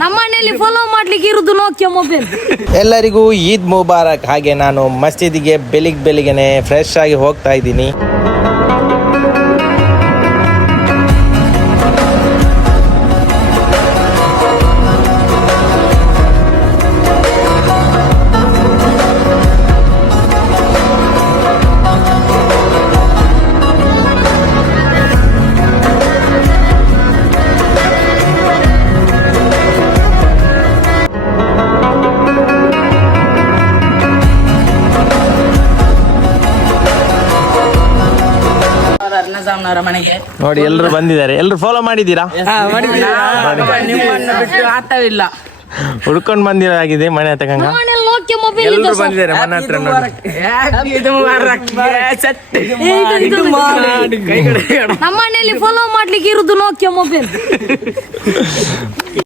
ನಮ್ಮ ಮನೆಯಲ್ಲಿ ಫಾಲೋ ಮಾಡ್ಲಿಕ್ಕೆ ಇರುದು ನೋಕಿಯಾ ಮೊಬೈಲ್. ಎಲ್ಲರಿಗೂ ಈದ್ ಮುಬಾರಕ್. ಹಾಗೆ ನಾನು ಮಸ್ಜಿದಿಗೆ ಬೆಳಿಗ್ಗೆನೆ ಫ್ರೆಶ್ ಆಗಿ ಹೋಗ್ತಾ ಇದ್ದೀನಿ. ಮನೆಗೆ ನೋಡಿ ಎಲ್ಲರೂ ಬಂದಿದ್ದಾರೆ. ಎಲ್ಲರೂ ಫಾಲೋ ಮಾಡಿದ್ದೀರಾ? ನಿಮ್ಮನ್ನು ಬಿಟ್ಟು ಆಟವಿಲ್ಲ. ಹುಡ್ಕೊಂಡು ಬಂದಿರಾಗಿದೆ ಮನೆ ತಕಂಗ. ಮನೆಯಲ್ಲಿ ನೋಕಿಯಾ ಮೊಬೈಲ್ ಎಲ್ಲರೂ ಬಂದಿದ್ದಾರೆ ಮನೆ ಹತ್ರ ನೋಡಿ. ನಮ್ಮ ಮನೆಯಲ್ಲಿ ಫಾಲೋ ಮಾಡ್ಲಿಕ್ಕೆ ಇರುದು ನೋಕಿಯಾ ಮೊಬೈಲ್.